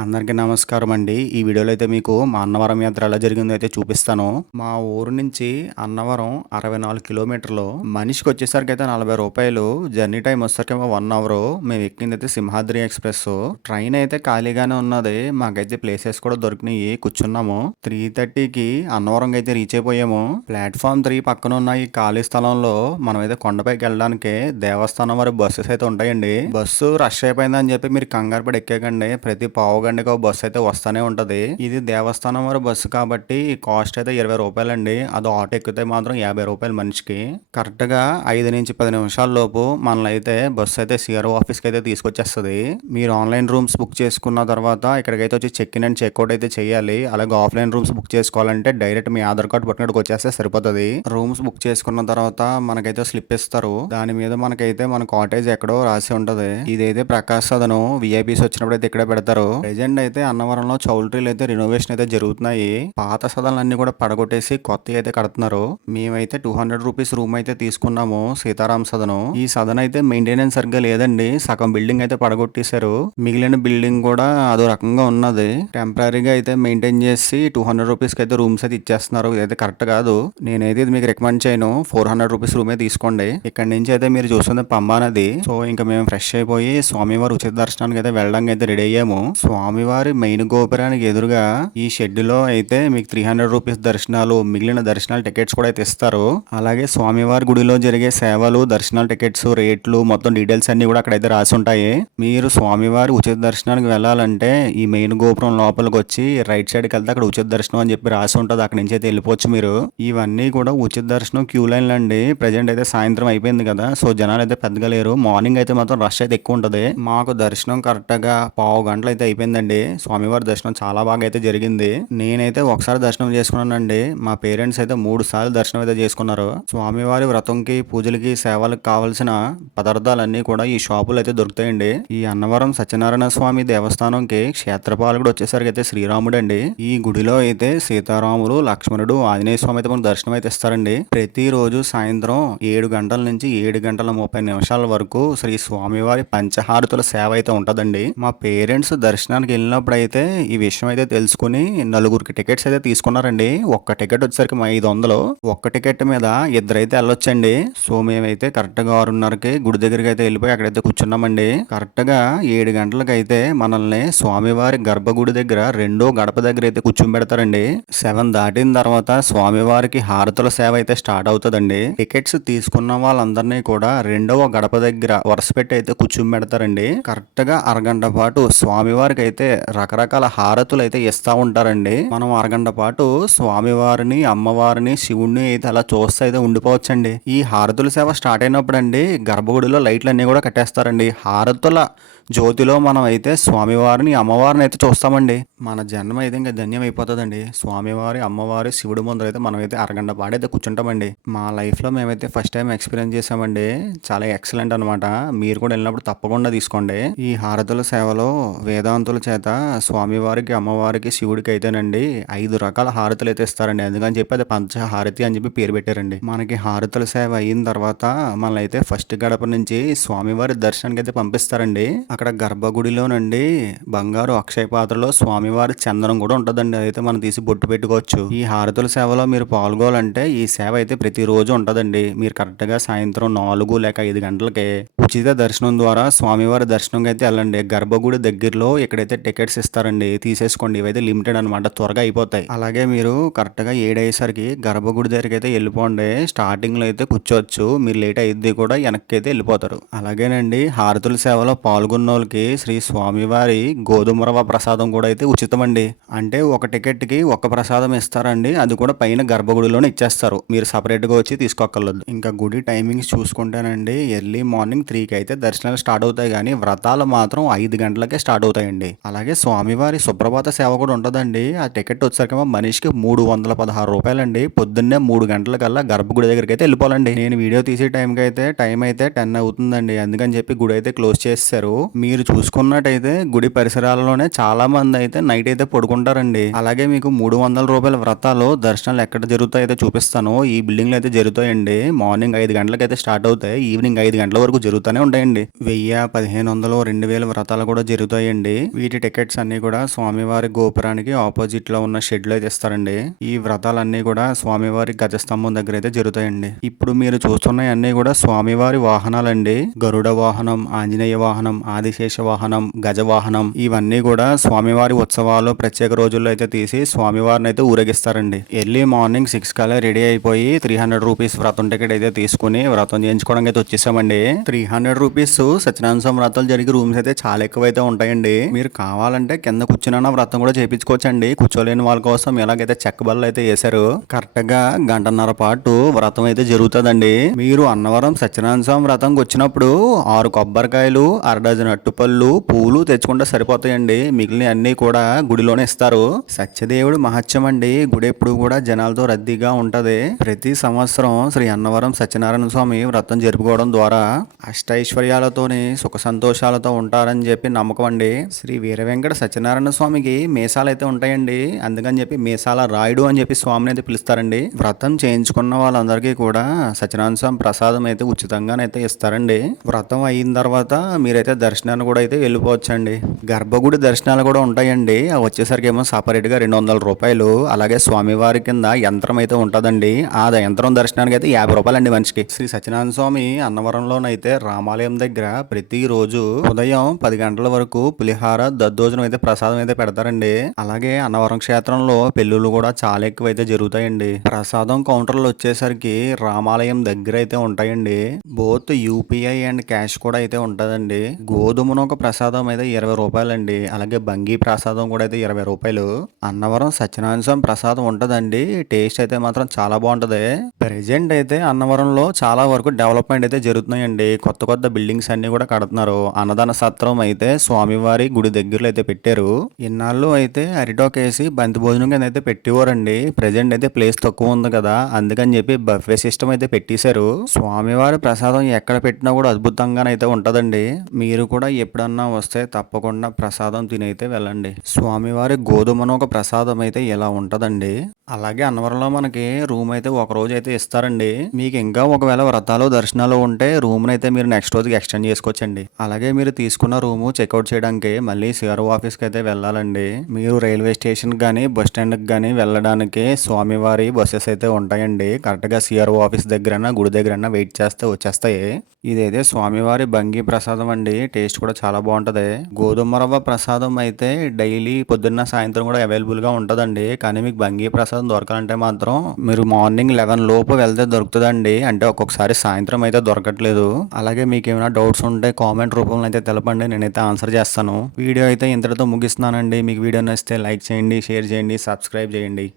అందరికీ నమస్కారం అండి. ఈ వీడియోలో అయితే మీకు మా అన్నవరం యాత్ర ఎలా జరిగిందో అయితే చూపిస్తాను. మా ఊరు నుంచి అన్నవరం 64 కిలోమీటర్లు. మనిషికి వచ్చేసరికి అయితే రూ. 40 జర్నీ టైం వచ్చేసరికేమో 1 అవరు. మేము ఎక్కిందైతే సింహాద్రి ఎక్స్‌ప్రెస్. ట్రైన్ అయితే ఖాళీగానే ఉన్నది. మాకైతే ప్లేసెస్ కూడా దొరికినాయి. కూర్చున్నాము. 3:30కి అన్నవరంకి అయితే రీచ్ అయిపోయాము. ప్లాట్‌ఫామ్ 3 పక్కన ఉన్న ఈ ఖాళీ స్థలంలో మనమైతే కొండపైకి వెళ్ళడానికి దేవస్థానం వారి బస్సెస్ అయితే ఉంటాయండి. బస్సు రష్ అయిపోయిందని చెప్పి మీరు కంగారు పడి ఎక్కేకండి. ప్రతి పావుగంటకి ఒక బస్సు అయితే వస్తానే ఉంటది. ఇది దేవస్థానం వారి బస్సు కాబట్టి కాస్ట్ అయితే రూ. 20 అండి. అది ఆటో ఎక్కితే మాత్రం రూ. 50 మనిషికి. కరెక్ట్ గా 5 నుంచి 10 నిమిషాల లోపు మనల్ని అయితే బస్సు అయితే సిఆర్ఓ ఆఫీస్కి అయితే తీసుకొచ్చేస్తుంది. మీరు ఆన్లైన్ రూమ్స్ బుక్ చేసుకున్న తర్వాత ఇక్కడికైతే వచ్చి చెక్ ఇన్ అండ్ చెక్అవుట్ అయితే చేయాలి. అలాగే ఆఫ్లైన్ రూమ్స్ బుక్ చేసుకోవాలంటే డైరెక్ట్ మీ ఆధార్ కార్డ్ పట్టుకుని వచ్చేస్తే సరిపోతుంది. రూమ్స్ బుక్ చేసుకున్న తర్వాత మనకైతే స్లిప్ ఇస్తారు. దాని మీద మనకైతే మన కాటేజ్ ఎక్కడో రాసి ఉంటది. ఇదైతే ప్రకాశ్ సదనం విఐపీస్ వచ్చినప్పుడు అయితే ఇక్కడే పెడతారు. ప్రెజెంట్ అయితే అన్నవరంలో చౌల్ట్రీలు అయితే రినోవేషన్ అయితే జరుగుతున్నాయి. పాత సదనాలన్నీ కూడా పడగొట్టేసి కొత్త అయితే కడుతున్నారు. మేమైతే ₹200 రూమ్ అయితే తీసుకున్నాము. సీతారాం సదనం. ఈ సదన్ అయితే మెయింటెనెన్స్ సరిగ్గా లేదండి. సగం బిల్డింగ్ అయితే పడగొట్టేశారు. మిగిలిన బిల్డింగ్ కూడా అదో రకంగా ఉన్నది. టెంపరీగా అయితే మెయింటైన్ చేసి ₹200 అయితే రూమ్స్ అయితే ఇచ్చేస్తున్నారు. ఇదైతే కరెక్ట్ కాదు. నేనైతే ఇది మీకు రికమెండ్ చేయను. ₹400 రూమే తీసుకోండి. ఇక్కడ నుంచి అయితే మీరు చూస్తుంది పంబా నది. సో ఇంకా మేము ఫ్రెష్ అయిపోయి స్వామివారి ఉచిత దర్శనానికి అయితే వెళ్ళడానికి అయితే రెడీ అయ్యాము. స్వామివారి మెయిన్ గోపురానికి ఎదురుగా ఈ షెడ్ లో అయితే మీకు ₹300 దర్శనాలు, మిగిలిన దర్శనాల టికెట్స్ కూడా అయితే ఇస్తారు. అలాగే స్వామివారి గుడిలో జరిగే సేవలు, దర్శనాల టికెట్స్, రేట్లు మొత్తం డీటెయిల్స్ అన్ని కూడా అక్కడైతే రాసి ఉంటాయి. మీరు స్వామివారి ఉచిత దర్శనానికి వెళ్ళాలంటే ఈ మెయిన్ గోపురం లోపలికి వచ్చి రైట్ సైడ్కి వెళ్తే అక్కడ ఉచిత దర్శనం అని చెప్పి రాసి ఉంటుంది. అక్కడ నుంచి అయితే వెళ్ళిపోవచ్చు మీరు. ఇవన్నీ కూడా ఉచిత దర్శనం క్యూ లైన్లు అండి. ప్రజెంట్ అయితే సాయంత్రం అయిపోయింది కదా, సో జనాలు అయితే పెద్దగా లేరు. మార్నింగ్ అయితే మాత్రం రష్ అయితే ఎక్కువ ఉంటది. మాకు దర్శనం కరెక్ట్ గా పావు గంటలు అయితే అయిపోయిందండి. స్వామివారి దర్శనం చాలా బాగా అయితే జరిగింది. నేనైతే ఒకసారి దర్శనం చేసుకున్నానండి. మా పేరెంట్స్ అయితే 3 సార్లు దర్శనం అయితే చేసుకున్నారు. స్వామివారి వ్రతంకి, పూజలకి, సేవలకు కావాల్సిన పదార్థాలన్నీ కూడా ఈ షాపులు అయితే దొరుకుతాయండి. ఈ అన్నవరం సత్యనారాయణ స్వామి దేవస్థానంకి క్షేత్రపాలకుడు వచ్చేసరికి అయితే శ్రీరాముడు అండి. ఈ గుడిలో అయితే సీతారాములు, లక్ష్మణుడు, ఆంజనేయ స్వామి అయితే మనకు దర్శనం అయితే ఇస్తారండి. ప్రతిరోజు సాయంత్రం 7 గంటల నుంచి 7:30 వరకు శ్రీ స్వామివారి పంచహారతుల సేవ అయితే ఉంటదండి. మా పేరెంట్స్ దర్శనానికి వెళ్ళినప్పుడు అయితే ఈ విషయం అయితే తెలుసుకుని నలుగురికి టికెట్స్ అయితే తీసుకున్నారండి. ఒక్క టికెట్ వచ్చేసరికి 500. ఒక్క టికెట్ మీద ఇద్దరైతే వెళ్ళొచ్చండి. సో మేమైతే కరెక్ట్ గా 6:30కి గుడి దగ్గరికి అయితే వెళ్ళిపోయి అక్కడైతే కూర్చున్నామండి. కరెక్ట్ గా 7 గంటలకు అయితే మనల్ని స్వామివారి గర్భగుడి దగ్గర రెండో గడప దగ్గర అయితే కూర్చుని పెడతారండి. 7 దాటిన తర్వాత స్వామివారికి హారతుల సేవ అయితే స్టార్ట్ అవుతుందండి. టికెట్స్ తీసుకున్న వాళ్ళందరినీ కూడా రెండవ గడప దగ్గర వరుస పెట్టి అయితే కూర్చుని పెడతారండి. కరెక్ట్ గా అరగంట పాటు స్వామివారికి అయితే రకరకాల హారతులు అయితే ఇస్తా ఉంటారండి. మనం అరగంట పాటు స్వామివారిని, అమ్మవారిని, శివుణ్ణి అయితే అలా చూస్తే అయితే ఉండిపోవచ్చండి. ఈ హారతుల సేవ స్టార్ట్ అయినప్పుడు అండి గర్భగుడిలో లైట్లు అన్ని కూడా కట్టేస్తారండి. హారతుల జ్యోతిలో మనం అయితే స్వామివారిని, అమ్మవారిని అయితే చూస్తామండి. మన జన్మ అయితే ఇంకా ధన్యం అయిపోతుందండి. స్వామివారి, అమ్మవారి, శివుడి ముందర అయితే మనం అయితే అరగంట పాటు అయితే కూర్చుంటామండి. మా లైఫ్ లో మేమైతే ఫస్ట్ టైం ఎక్స్పీరియన్స్ చేసామండి. చాలా ఎక్సలెంట్ అనమాట. మీరు కూడా వెళ్ళినప్పుడు తప్పకుండా తీసుకోండి. ఈ హారతుల సేవలో వేదాంతుల చేత స్వామివారికి, అమ్మవారికి, శివుడికి అయితేనండి 5 రకాల హారతులు అయితే ఇస్తారండి. అందుకని చెప్పి అది పంచహారతి అని చెప్పి పేరు పెట్టారండి. మనకి హారతుల సేవ అయిన తర్వాత మనల్ని అయితే ఫస్ట్ గడప నుంచి స్వామివారి దర్శనానికి అయితే పంపిస్తారండి. అక్కడ గర్భగుడిలోనండి బంగారు అక్షయ పాత్రలో స్వామివారి చందనం కూడా ఉంటదండి. అయితే మనం తీసి బొట్టు పెట్టుకోవచ్చు. ఈ హారతుల సేవలో మీరు పాల్గొనాలంటే ఈ సేవ అయితే ప్రతిరోజు ఉంటదండి. మీరు కరెక్ట్ గా సాయంత్రం 4 లేక 5 గంటలకే ఉచిత దర్శనం ద్వారా స్వామివారి దర్శనం అయితే వెళ్ళండి. గర్భగుడి దగ్గరలో ఇక్కడైతే టికెట్స్ ఇస్తారండి, తీసేసుకోండి. ఇవైతే లిమిటెడ్ అనమాట, త్వరగా అయిపోతాయి. అలాగే మీరు కరెక్ట్ గా 7 అయ్యేసరికి గర్భగుడి దగ్గరికి అయితే వెళ్ళిపోండి. స్టార్టింగ్ లో అయితే కూర్చోవచ్చు. మీరు లేట్ అయ్యిద్ది కూడా వెనక్కి అయితే వెళ్ళిపోతారు. అలాగేనండి హారతుల సేవలో పాల్గొన్న వాళ్ళకి శ్రీ స్వామివారి గోధుమ రవ్వ ప్రసాదం కూడా అయితే ఉచితం అండి. అంటే ఒక టికెట్ కి ఒక ప్రసాదం ఇస్తారండి. అది కూడా పైన గర్భగుడిలోనే ఇచ్చేస్తారు. మీరు సపరేట్ గా వచ్చి తీసుకోక్కర్లేదు. ఇంకా గుడి టైమింగ్స్ చూసుకుంటేనండి ఎర్లీ మార్నింగ్ 3కి అయితే దర్శనాలు స్టార్ట్ అవుతాయి. కానీ వ్రతాలు మాత్రం 5 గంటలకే స్టార్ట్ అవుతాయండి. అలాగే స్వామివారి సుప్రభాత సేవ కూడా ఉంటదండి. ఆ టికెట్ వచ్చేసరికి మనిషికి ₹316 అండి. పొద్దున్నే 3 గంటలకల్లా గర్భగుడి దగ్గరికి అయితే వెళ్ళిపోవాలండి. నేను వీడియో తీసే టైం అయితే 10 అవుతుందండి. అందుకని చెప్పి గుడి అయితే క్లోజ్ చేశారు. మీరు చూసుకున్నట్టయితే గుడి పరిసరాల్లోనే చాలా మంది అయితే నైట్ అయితే పడుకుంటారండి. అలాగే మీకు ₹300 వ్రతాలు దర్శనాలు ఎక్కడ జరుగుతాయి అయితే చూపిస్తాను. ఈ బిల్డింగ్ లో అయితే జరుగుతాయండి. మార్నింగ్ 5 గంటలకు అయితే స్టార్ట్ అవుతాయి. ఈవినింగ్ 5 గంటల వరకు జరుగుతూనే ఉంటాయండి. 1000, 1500, 2000 వ్రతాలు కూడా జరుగుతాయండి. వీటి వీటి టికెట్స్ అన్నీ కూడా స్వామివారి గోపురానికి ఆపోజిట్ లో ఉన్న షెడ్ లో అయితే ఇస్తారండి. ఈ వ్రతాలన్నీ కూడా స్వామివారి గజస్తంభం దగ్గర అయితే జరుగుతాయండి. ఇప్పుడు మీరు చూస్తున్నాయి అన్ని కూడా స్వామివారి వాహనాలండి. గరుడ వాహనం, ఆంజనేయ వాహనం, ఆదిశేష వాహనం, గజ వాహనం ఇవన్నీ కూడా స్వామివారి ఉత్సవాలు ప్రత్యేక రోజుల్లో అయితే తీసి స్వామివారిని అయితే ఊరేగిస్తారండి. ఎర్లీ మార్నింగ్ 6 కల్లా రెడీ అయిపోయి 300 రూపీస్ వ్రతం టికెట్ అయితే తీసుకుని వ్రతం చేయించుకోవడానికి అయితే వచ్చేసామండి. 300 రూపీస్ సత్యనారాయణ స్వామి వ్రతాలు జరిగే రూమ్స్ అయితే చాలా ఎక్కువ అయితే ఉంటాయండి. మీరు కావాలంటే కింద కూర్చున్న వ్రతం కూడా చేయించుకోవచ్చండి. కూర్చోలేని వాళ్ళ కోసం ఎలాగైతే చెక్క బల్ల అయితే వేశారు. కరెక్ట్ గా 1.5 పాటు వ్రతం అయితే జరుగుతుందండి. మీరు అన్నవరం సత్యనారాయణ స్వామి వ్రతంకి వచ్చినప్పుడు 6 కొబ్బరికాయలు, 1 డజన్ అట్టుపళ్ళు, పూలు తెచ్చుకుంటే సరిపోతాయండి. మిగిలిన అన్ని కూడా గుడిలోనే ఇస్తారు. సత్యదేవుడు మహత్యం అండి. గుడి ఎప్పుడు కూడా జనాలతో రద్దీగా ఉంటది. ప్రతి సంవత్సరం శ్రీ అన్నవరం సత్యనారాయణ స్వామి వ్రతం జరుపుకోవడం ద్వారా అష్టైశ్వర్యాలతోని సుఖ సంతోషాలతో ఉంటారని చెప్పి నమ్మకం అండి. శ్రీ వీర వెంకట సత్యనారాయణ స్వామికి మీసాలు అయితే ఉంటాయండి. అందుకని చెప్పి మీసాల రాయుడు అని చెప్పి స్వామిని అయితే పిలుస్తారండి. వ్రతం చేయించుకున్న వాళ్ళందరికీ కూడా సత్యనారాయణ స్వామి ప్రసాదం అయితే ఉచితంగానైతే ఇస్తారండి. వ్రతం అయిన తర్వాత మీరైతే దర్శనాన్ని కూడా అయితే వెళ్ళిపోవచ్చండి. గర్భగుడి దర్శనాలు కూడా ఉంటాయండి. అవి వచ్చేసరికి ఏమో సపరేట్ గా 200 రూపాయలు. అలాగే స్వామివారి కింద యంత్రం అయితే ఉంటదండి. ఆ యంత్రం దర్శనానికి అయితే 50 రూపాయలండి మనిషికి. శ్రీ సత్యనారాయణ స్వామి అన్నవరంలోనైతే రామాలయం దగ్గర ప్రతిరోజు ఉదయం 10 గంటల వరకు పులిహార దద్దోజనం అయితే ప్రసాదం అయితే పెడతారండి. అలాగే అన్నవరం క్షేత్రంలో పెళ్ళిళ్ళు కూడా చాలా ఎక్కువ అయితే జరుగుతాయండి. ప్రసాదం కౌంటర్లు వచ్చేసరికి రామాలయం దగ్గర అయితే ఉంటాయండి. బోత్ యూపీఐ అండ్ క్యాష్ కూడా అయితే ఉంటదండి. గోధుమను ఒక ప్రసాదం అయితే 20 రూపాయలండి. అలాగే బంగి ప్రసాదం కూడా అయితే 20 రూపాయలు. అన్నవరం సత్యనారాయణ స్వామి ప్రసాదం ఉంటదండి. టేస్ట్ అయితే మాత్రం చాలా బాగుంటది. ప్రెజెంట్ అయితే అన్నవరంలో చాలా వరకు డెవలప్మెంట్ అయితే జరుగుతున్నాయండి. కొత్త కొత్త బిల్డింగ్స్ అన్ని కూడా కడుతున్నారు. అన్నదాన సత్రం అయితే స్వామివారి గుడి దగ్గరలో అయితే పెట్టారు. ఇన్నాళ్ళు అయితే అరిటోకేసి బంతి భోజనం కింద అయితే పెట్టేవారండి. ప్రెజెంట్ అయితే ప్లేస్ తక్కువ ఉంది కదా, అందుకని చెప్పి బఫే సిస్టమ్ అయితే పెట్టేశారు. స్వామివారి ప్రసాదం ఎక్కడ పెట్టినా కూడా అద్భుతంగానైతే ఉంటదండి. మీరు కూడా ఎప్పుడన్నా వస్తే తప్పకుండా ప్రసాదం తినైతే వెళ్ళండి. స్వామివారి గోధుమను ఒక ప్రసాదం అయితే ఇలా ఉంటదండి. అలాగే అన్నవరంలో మనకి రూమ్ అయితే ఒక రోజు అయితే ఇస్తారండి. మీకు ఇంకా ఒకవేళ వ్రతాలు దర్శనాలు ఉంటే రూమ్ అయితే మీరు నెక్స్ట్ రోజుకి ఎక్స్టెండ్ చేసుకోవచ్చండి. అలాగే మీరు తీసుకున్న రూము చెక్అవుట్ చేయడానికి మళ్ళీ సిఆర్ఓ ఆఫీస్కి అయితే వెళ్ళాలండి. మీరు రైల్వే స్టేషన్ కానీ బస్ స్టాండ్కి కానీ వెళ్ళడానికి స్వామివారి బస్సెస్ అయితే ఉంటాయండి. కరెక్ట్గా సిఆర్ఓ ఆఫీస్ దగ్గర గుడి దగ్గర వెయిట్ చేస్తే వచ్చేస్తాయి. ఇదైతే స్వామివారి బంగి ప్రసాదం అండి. టేస్ట్ కూడా చాలా బాగుంటది. గోధుమ రవ్వ ప్రసాదం అయితే డైలీ పొద్దున్న సాయంత్రం కూడా అవైలబుల్ గా ఉంటదండి. కానీ మీకు బంగి ప్రసాదం దొరకాలంటే మాత్రం మీరు మార్నింగ్ 11 లోపు వెళ్తే దొరుకుతుందండి. అంటే ఒక్కొక్కసారి సాయంత్రం అయితే దొరకట్లేదు. అలాగే మీకు ఏమైనా డౌట్స్ ఉంటే కామెంట్ రూపంలో అయితే తెలపండి, నేనైతే ఆన్సర్ చేస్తాను. వీడియో అయితే ఇంతటితో ముగిస్తున్నానండి. మీకు వీడియో నచ్చితే లైక్ చేయండి, షేర్ చేయండి, సబ్స్క్రైబ్ చేయండి.